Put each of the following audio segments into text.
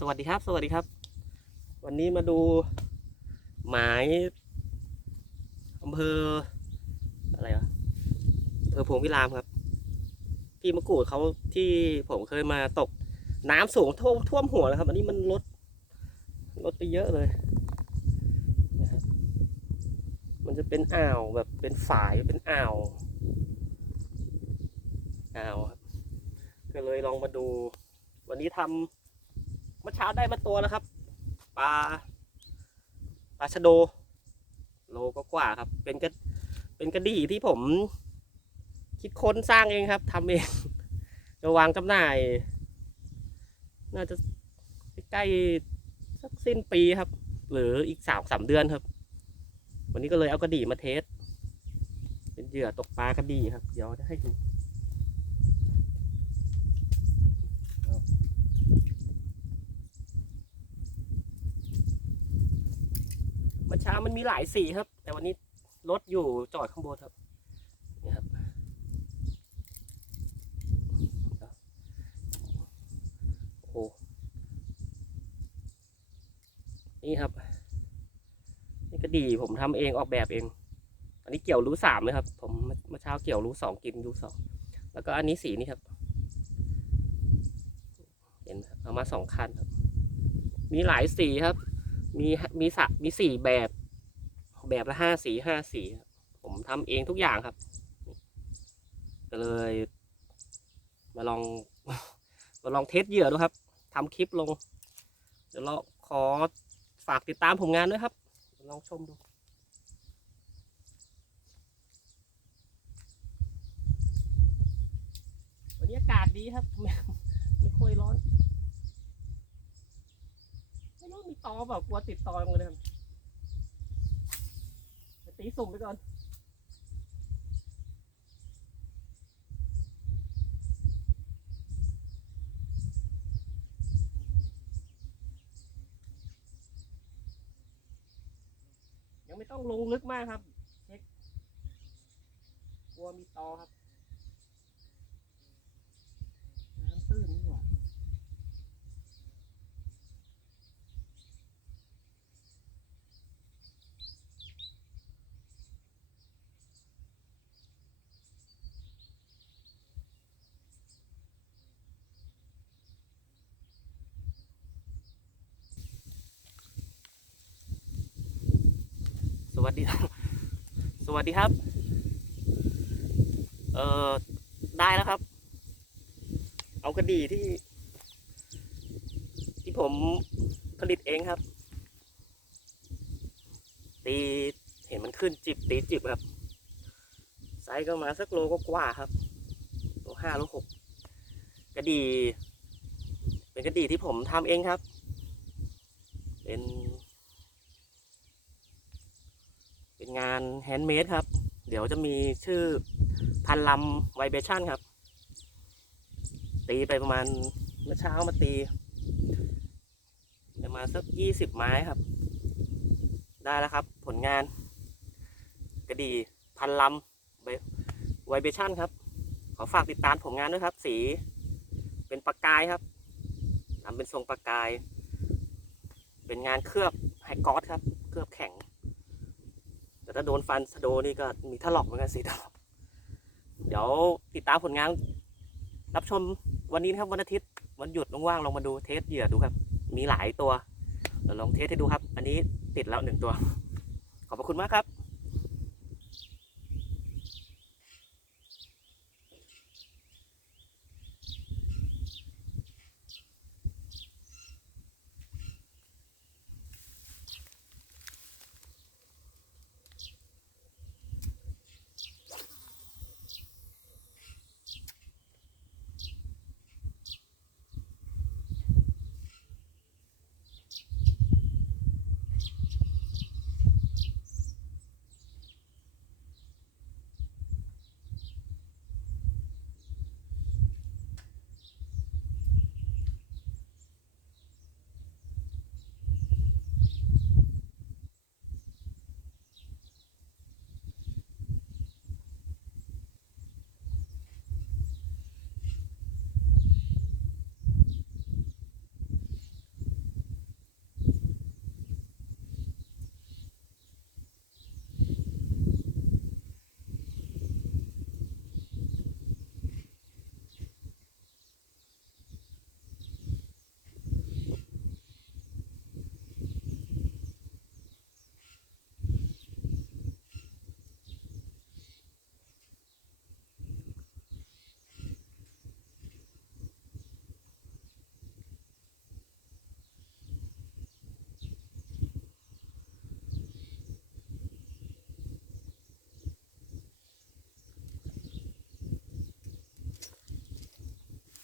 สวัสดีครับ สวัสดีครับ วันนี้มาดูหมายอำเภออะไรวะอำเภอพงพิรามครับ พี่มะกรูดเขาที่ผมเคยมาตก น้ำสูงท่วมท่วมหัวแล้วครับ อันนี้มันลดลดไปเยอะเลยนะครับมันจะเป็นอ่าวแบบเป็นฝายเป็นอ่าวอ่าวครับก็เลยลองมาดู วันนี้ทำ มื่อเช้าได้มาตัวแล้วครับปลาปลาชะโด โลก็กว่าครับ เป็นกระเป็นกระดี่ที่ผม คิดค้นสร้างเองครับทำเองจะวางจำหน่าย น่าจะใกล้สักสิ้นปีครับ หรืออีกสามสามเดือนครับ วันนี้ก็เลยเอากระดี่มาเทส เป็นเหยื่อตกปลากระดี่ครับ เดี๋ยวจะให้ดูามันมีหลายสีครับ แต่วันนี้รถอยู่จอดข้างบนครับนี่ครับโอ้โหนี่ครับ นี่ก็ดีผมทำเองออกแบบเอง อันนี้เกี่ยวรู้สามเลยครับ ผมเมื่อเช้าเกี่ยวรู้สองกินรู้สองแล้วก็อันนี้สีนี่ครับ เห็นเอามาสองคันครับ มีหลายสีครับ มีมีสะมีสี่แบบ แบบละห้าสีห้าสีผมทำเองทุกอย่างครับ ก็เลย มาลอง มาลองเทสเหยื่อดูครับทำคลิปลง เดี๋ยวเราขอฝากติดตามผลงานด้วยครับ ลองชมดูวันนี้อากาศดีครับ ไม่ไม่ค่อยร้อน ไม่รู้มีตอเปล่ากลัวติดตอมเลยครับ ตีสุ่มไปก่อน ยังไม่ต้องลงลึกมากครับ เช็คกลัวมีตอครับ น้ำตื้นนี่หว่า ส วัสดี สวัสดีครับ เอ่อ ได้แล้วครับ เอากระดี่ที่ ที่ผมผลิตเองครับ ตีเห็นมันขึ้นจิบตีจิบครับ ไซส์ก็มาสักโลก็กว่าครับโลห้าโลหกกระดี่เป็นกระดี่ที่ผมทำเองครับ เป็น เป็นงานแฮนด์เมดครับ เดี๋ยวจะมีชื่อพันลำไวเบชั่นครับ ตีไปประมาณเมื่อเช้ามาตีประมาณสักยี่สิบไม้ครับ ได้แล้วครับ ผลงาน กระดีพันลำไวเบชั่นครับ ขอฝากติดตามผลงานด้วยครับ สีเป็นปากกายครับทำเป็นทรงปากกาย เป็นงานเคลือบไฮกอสครับ เคลือบแข็ง แต่ถ้าโดนฟันสะโดนี่ก็มีถลอกเหมือนกันสีถลอก เดี๋ยวติดตามผลงาน รับชมวันนี้นะครับวันอาทิตย์วันหยุดว่างๆลองมาดูเทสเหยื่อดูครับ มีหลายตัวเดี๋ยวลองเทสให้ดูครับ อันนี้ติดแล้วหนึ่งตัว ขอบพระคุณมากครับ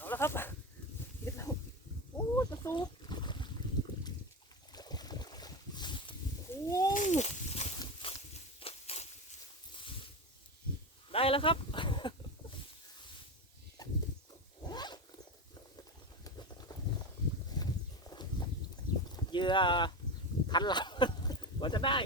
ส แล้วครับยึดแล้วโอ้ยกระสูบโอ้ได้แล้วครับเหยื่อพันหลังกว่าจะได้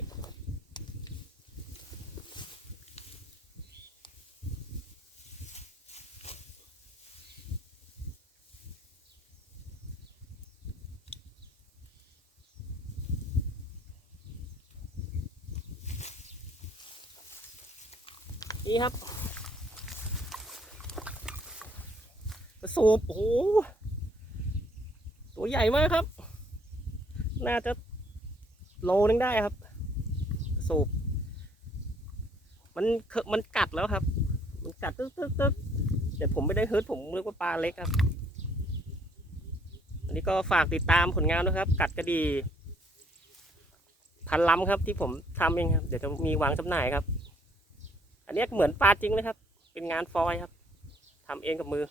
นี่ครับกระสูบโอ้โหตัวใหญ่มากครับ น่าจะโลนึงได้ครับกระสูบมันเคมันกัดแล้วครับ มันกัดตึ๊กตึ๊กตึ๊กแต่ผมไม่ได้ฮึดผมเรียกว่าปลาเล็กครับ อันนี้ก็ฝากติดตามผลงานด้วยครับ กัดกระดี พันล้ำครับที่ผมทำเองครับ เดี๋ยวจะมีวางจำหน่ายครับ อันนี้เหมือนปลาจริงเลยครับ เป็นงานฟอยครับทำเองกับมือ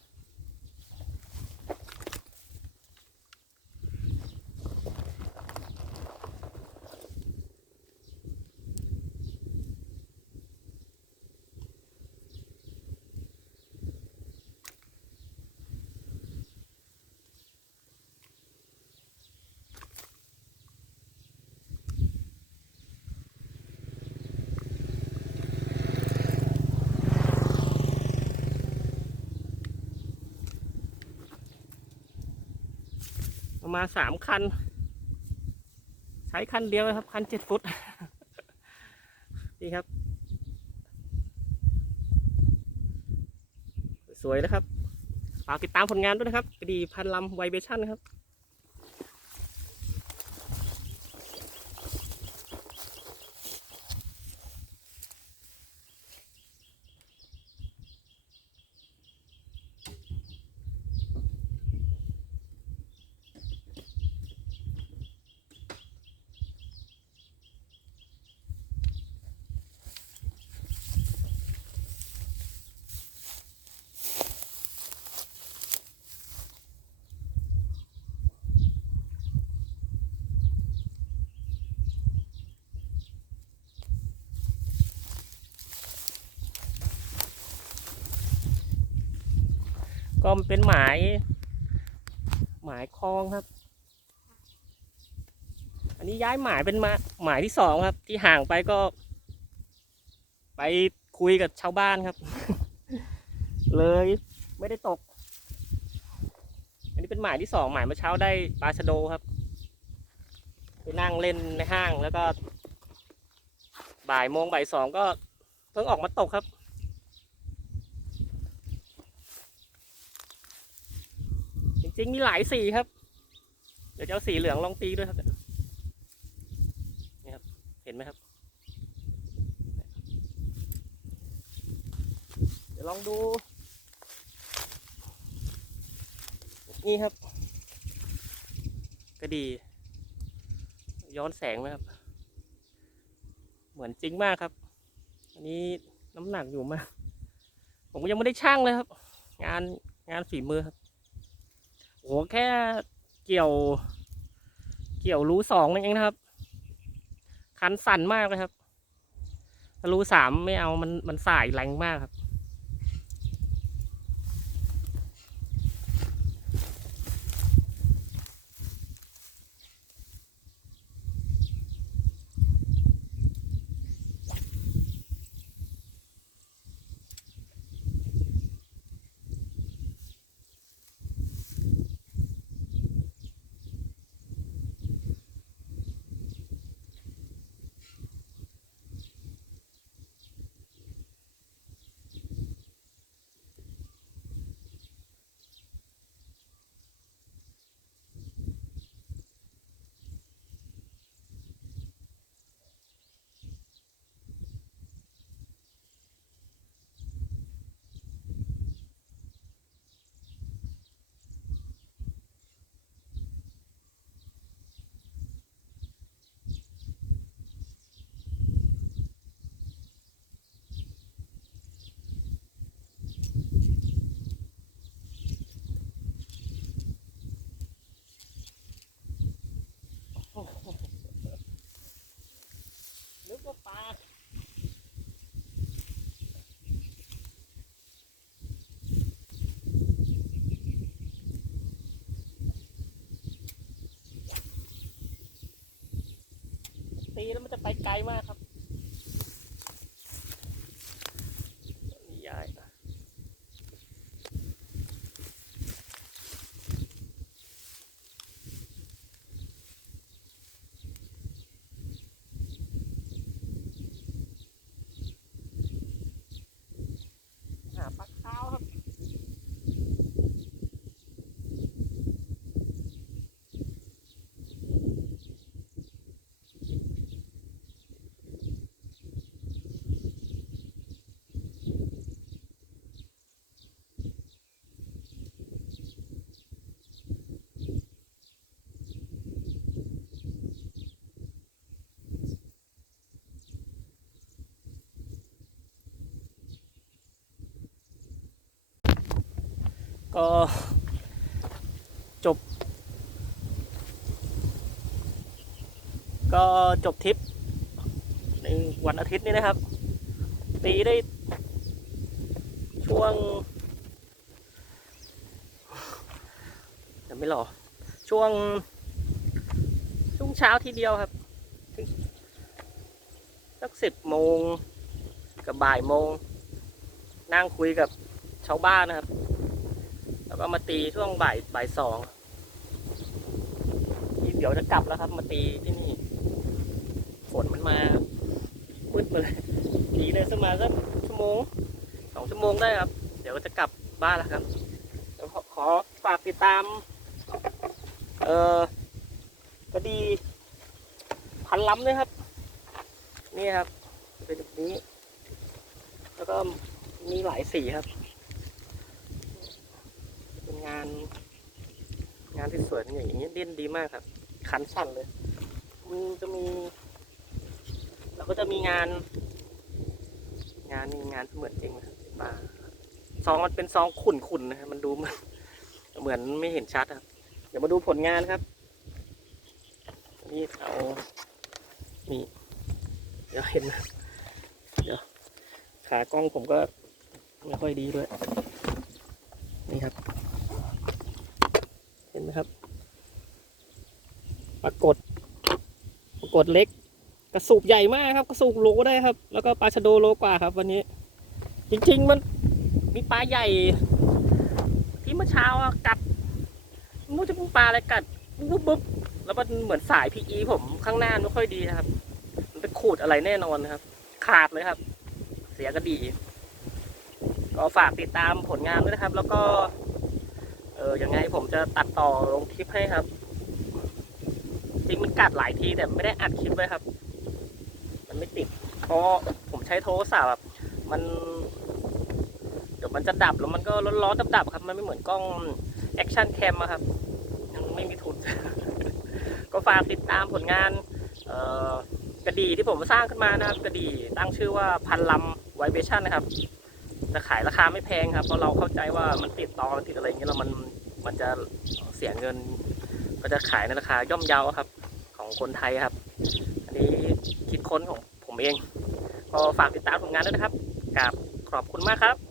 มาสามคัน ใช้คันเดียวนะครับ คันเจ็ดฟุต นี่ครับ สวยนะครับ ฝากติดตามผลงานด้วยนะครับกระดีพันลำไวเบชั่นนะครับ ก็มันเป็นหมาย หมายคลองครับ อันนี้ย้ายหมายเป็นมาหมายที่สองครับ ที่ห่างไปก็ ไปคุยกับชาวบ้านครับ เลยไม่ได้ตก อันนี้เป็นหมายที่สองหมายเมื่อเช้าได้ปลาชะโดครับไปนั่งเล่นในห้างแล้วก็ บ่ายโมงบ่ายสองก็เพิ่งออกมาตกครับ จริงๆมีหลายสีครับ เดี๋ยวจะเอาสีเหลืองลองตีด้วยครับนี่ครับ เห็นไหมครับ เดี๋ยวลองดู นี่ครับ ก็ดี ย้อนแสงไหมครับ เหมือนจริงมากครับ อันนี้น้ำหนักอยู่มาก ผมก็ยังไม่ได้ช่างเลยครับ งานงานฝีมือครับ อ้แค่เกี่ยว เกี่ยวรูสองนั่นเองนะครับ คันสั่นมากเลยครับรูสามไม่เอามันมันสายแรงมากครับ ตีแล้วมันจะไปไกลมากครับนี่ย้ายหาปลาขาวครับ ก็จบ ก็จบทริปในวันอาทิตย์นี้นะครับ ตีได้ช่วงจะไม่หรอ ช่วง ช่วงเช้าทีเดียวครับถึงสักสิบโมงกับบ่ายโมง นั่งคุยกับชาวบ้านนะครับ แล้วก็มาตีช่วงบ่ายบ่ายสองนี่เดี๋ยวจะกลับแล้วครับ มาตีที่นี่ ฝนมันมามืดมาเลยตีเลยสักมาสักชั่วโมงสองชั่วโมงได้ครับ เดี๋ยวก็จะกลับบ้านแล้วครับเดี๋ยวขอขอฝากติดตาม เอ่อคดีพันล้ำด้วยครับ นี่ครับ เป็นแบบนี้ แล้วก็มีหลายสีครับ เป็นงาน งานที่สวยอย่างนี้เด่นดีมากครับ คันสั่นเลยมันจะมี เราก็จะมีงาน งานงานเหมือนจริงนะครับปลาซองมันเป็นซองขุ่นๆนะครับมันดูมันเหมือนไม่เห็นชัดครับ เดี๋ยวมาดูผลงานครับนี่เอานี่เดี๋ยวเห็นนะเดี๋ยวขากล้องผมก็ไม่ค่อยดีด้วย นี่ครับ เห็นไหมครับ ปรากฏ ปรา กฏเล็ก กระสูบใหญ่มากครับ กระสูบโลได้ครับ แล้วก็ปลาชะโดโลกว่าครับวันนี้ จริงๆมันมีปลาใหญ่ ที่เมื่อเช้ากัดไม่รู้จะเป็นปลาอะไรกัดบุ๊บบุ๊บแล้วมันเหมือนสายพีอีผมข้างหน้าไม่ค่อยดีนะครับ มันไปขูดอะไรแน่นอนนะครับ ขาดเลยครับ เสียกระดี ก็ฝากติดตามผลงานด้วยนะครับ แล้วก็ เออยังไงผมจะตัดต่อลงคลิปให้ครับ ริงมันกัดหลายทีแต่ไม่ได้อัดคลิปไว้ครับ มันไม่ติด เพราะผมใช้โทรศัพท์แบบมัน เดี๋ยวมันจะดับแล้วมันก็ร้อนๆดับๆครับ มันไม่เหมือนกล้องแอคชั่นแคมครับยังไม่มีทุน ก็ฝากติดตามผลงานกระดีที่ผมสร้างขึ้นมานะครับ กระดีตั้งชื่อว่าพันลำไวเบชั่นนะครับจะขายราคาไม่แพงครับ เพราะเราเข้าใจว่ามันติดต่อมันติดอะไรอย่างเงี้ยแล้วมันมันจะเสียเงิน ก็จะขายในราคาย่อมเยาครับ ของคนไทยครับ อันนี้คิดค้นของผมเอง ก็ฝากติดตามผลงานด้วยนะครับกับขอบคุณมากครับ